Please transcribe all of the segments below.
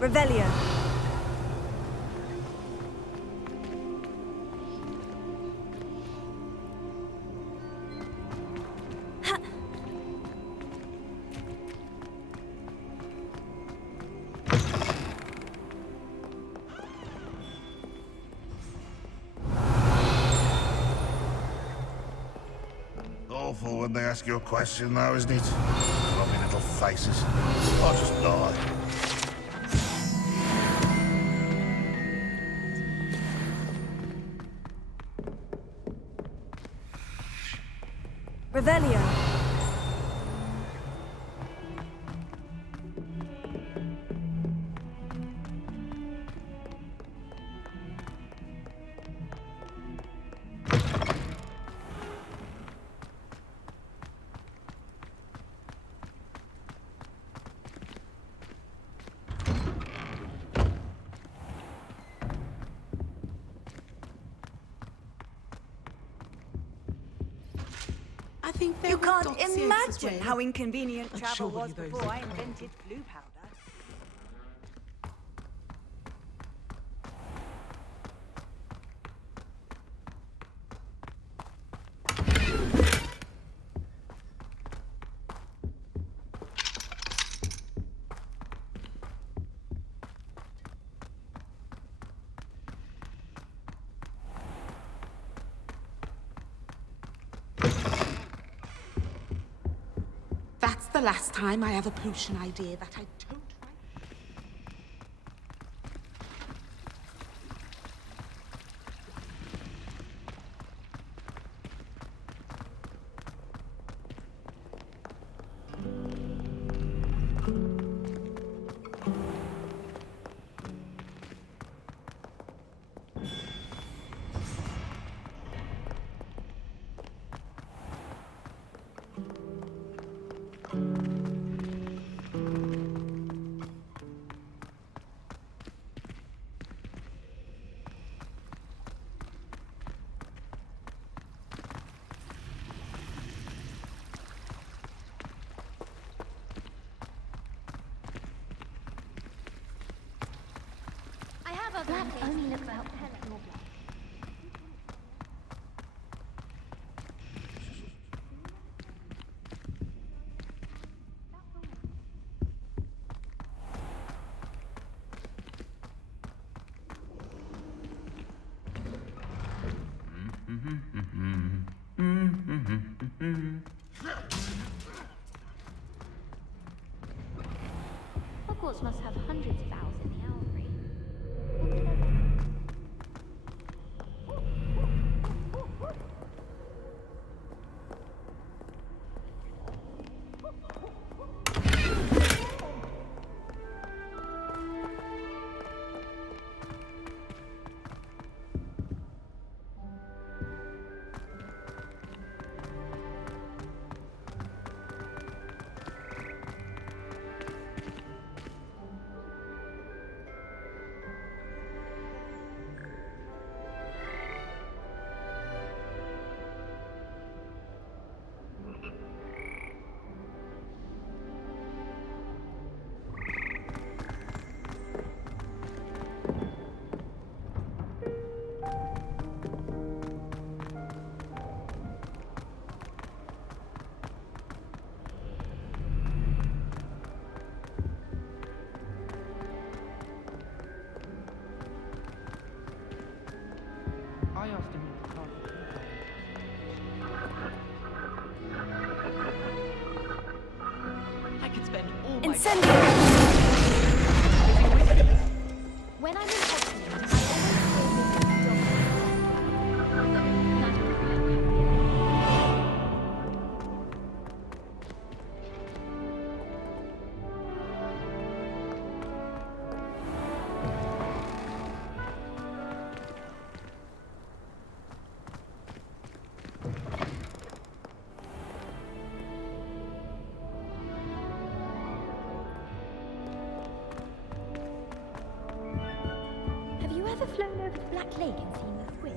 Revelio. Awful when they ask you a question, though, isn't it? Floppy little faces. I'll just lie. Revelio. I think there You were can't dossiers as imagine well. how inconvenient I'm travel sure was those before are I fine. invented blue powder. That's the last time I have a potion idea that I don't write. I have other That ideas. only looks out pale at your blood. Incendio! When I'm in Hogwarts, I always feel Have you ever flown over the Black Lake and seen the squid?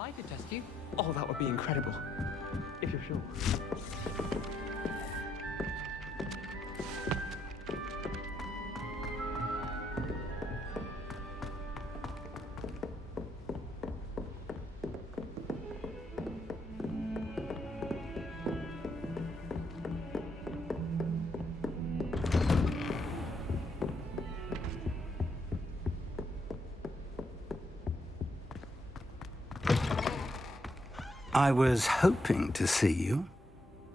I could test you. Oh, that would be incredible. If you're sure. I was hoping to see you.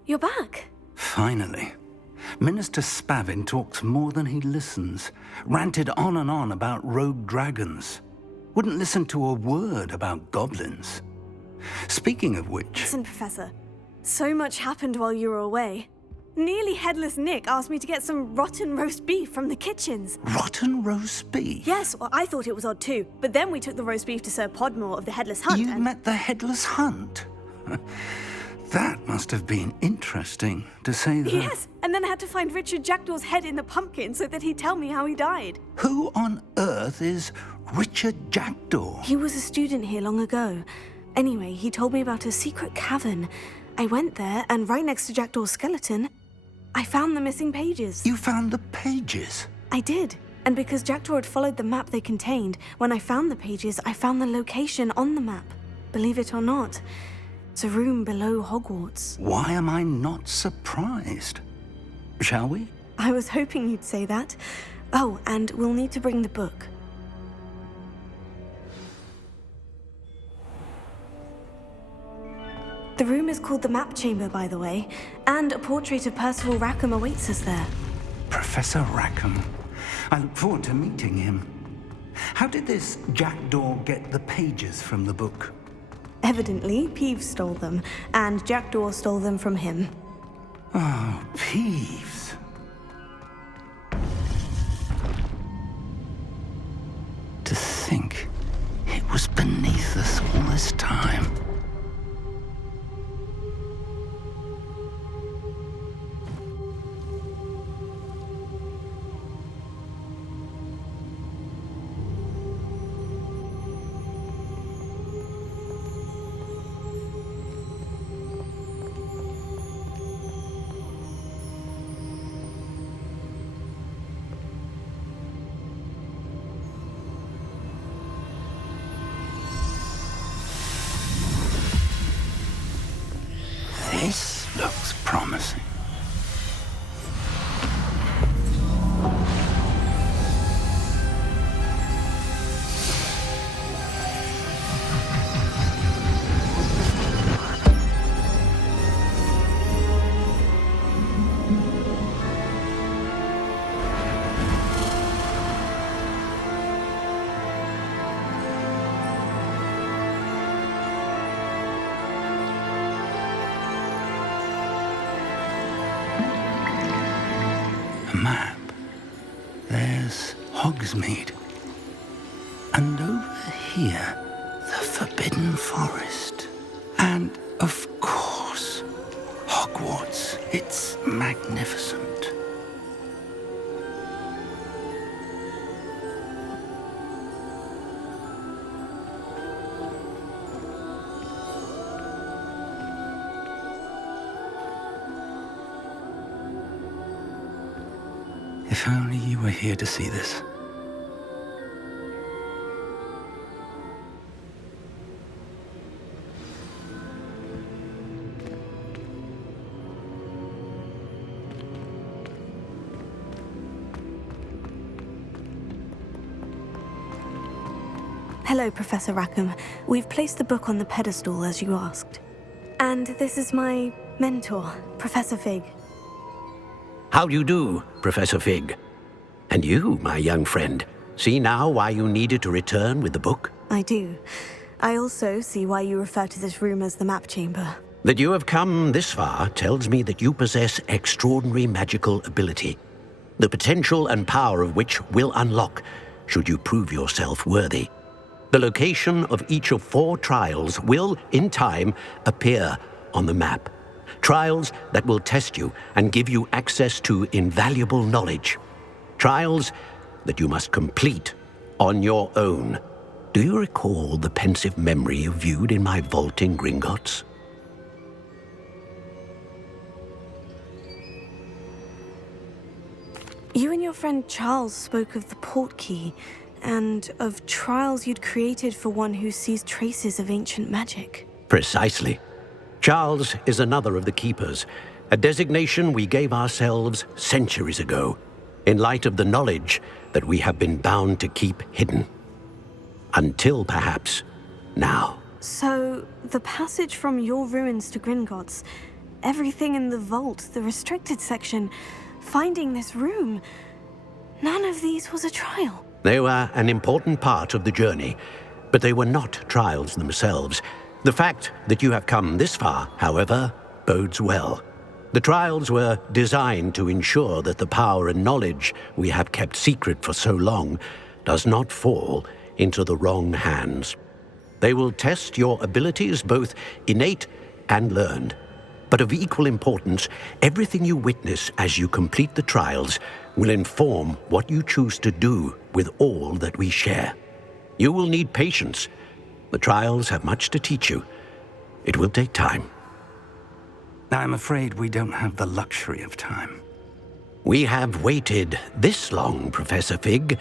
You're back. Finally. Minister Spavin talks more than he listens. Ranted on and on about rogue dragons. Wouldn't listen to a word about goblins. Speaking of which... Listen, Professor. So much happened while you were away. Nearly Headless Nick asked me to get some rotten roast beef from the kitchens. Rotten roast beef? Yes, well, I thought it was odd too. But then we took the roast beef to Sir Podmore of the Headless Hunt. You met the Headless Hunt? That must have been interesting, to say the... Yes, and then I had to find Richard Jackdaw's head in the pumpkin so that he'd tell me how he died. Who on earth is Richard Jackdaw? He was a student here long ago. Anyway, he told me about a secret cavern. I went there, and right next to Jackdaw's skeleton, I found the missing pages. You found the pages? I did. And because Jackdaw had followed the map they contained, when I found the pages, I found the location on the map. Believe it or not, it's a room below Hogwarts. Why am I not surprised? Shall we? I was hoping you'd say that. Oh, and we'll need to bring the book. The room is called the Map Chamber, by the way, and a portrait of Percival Rackham awaits us there. Professor Rackham. I look forward to meeting him. How did this Jackdaw get the pages from the book? Evidently, Peeves stole them, and Jackdaw stole them from him. Oh, Peeves. To think it was beneath us all this time. This looks promising. Map. There's Hogsmeade. And over here, the Forbidden Forest. And, of course, Hogwarts. It's magnificent. If only you were here to see this. Hello, Professor Rackham. We've placed the book on the pedestal as you asked. And this is my mentor, Professor Fig. How do you do, Professor Fig? And you, my young friend, see now why you needed to return with the book? I do. I also see why you refer to this room as the Map Chamber. That you have come this far tells me that you possess extraordinary magical ability, the potential and power of which will unlock should you prove yourself worthy. The location of each of 4 trials will, in time, appear on the map. Trials that will test you and give you access to invaluable knowledge. Trials that you must complete on your own. Do you recall the pensive memory you viewed in my vault in Gringotts? You and your friend Charles spoke of the portkey, and of trials you'd created for one who sees traces of ancient magic. Precisely. Charles is another of the Keepers, a designation we gave ourselves centuries ago, in light of the knowledge that we have been bound to keep hidden. Until, perhaps, now. So, the passage from your ruins to Gringotts, everything in the vault, the restricted section, finding this room, none of these was a trial. They were an important part of the journey, but they were not trials themselves. The fact that you have come this far, however, bodes well. The trials were designed to ensure that the power and knowledge we have kept secret for so long does not fall into the wrong hands. They will test your abilities, both innate and learned. But of equal importance, everything you witness as you complete the trials will inform what you choose to do with all that we share. You will need patience. The trials have much to teach you. It will take time. I'm afraid we don't have the luxury of time. We have waited this long, Professor Fig.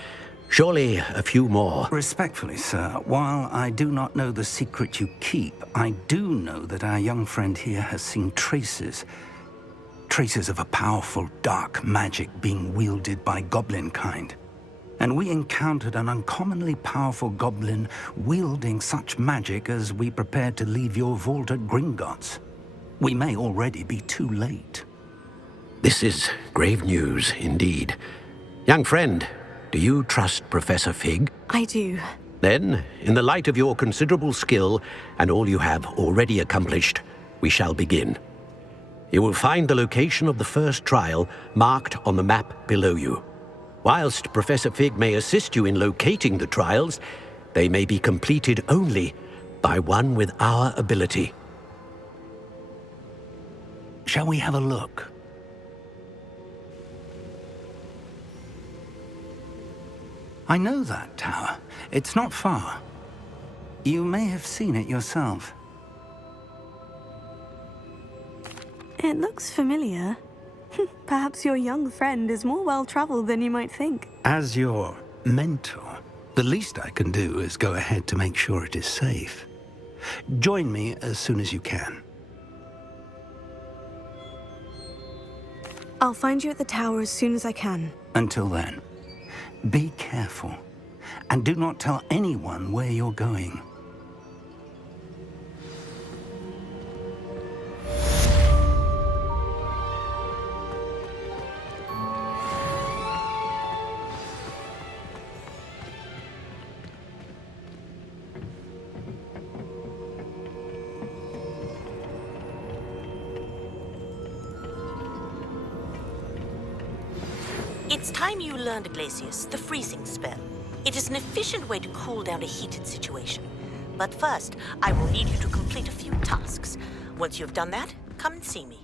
Surely a few more. Respectfully, sir, while I do not know the secret you keep, I do know that our young friend here has seen traces of a powerful dark magic being wielded by goblin kind. And we encountered an uncommonly powerful goblin wielding such magic as we prepared to leave your vault at Gringotts. We may already be too late. This is grave news indeed. Young friend, do you trust Professor Fig? I do. Then, in the light of your considerable skill and all you have already accomplished, we shall begin. You will find the location of the first trial marked on the map below you. Whilst Professor Fig may assist you in locating the trials, they may be completed only by one with our ability. Shall we have a look? I know that tower. It's not far. You may have seen it yourself. It looks familiar. Perhaps your young friend is more well-traveled than you might think. As your mentor, the least I can do is go ahead to make sure it is safe. Join me as soon as you can. I'll find you at the tower as soon as I can. Until then, be careful, and do not tell anyone where you're going. It's time you learned, Glacius, the freezing spell. It is an efficient way to cool down a heated situation. But first, I will need you to complete a few tasks. Once you've done that, come and see me.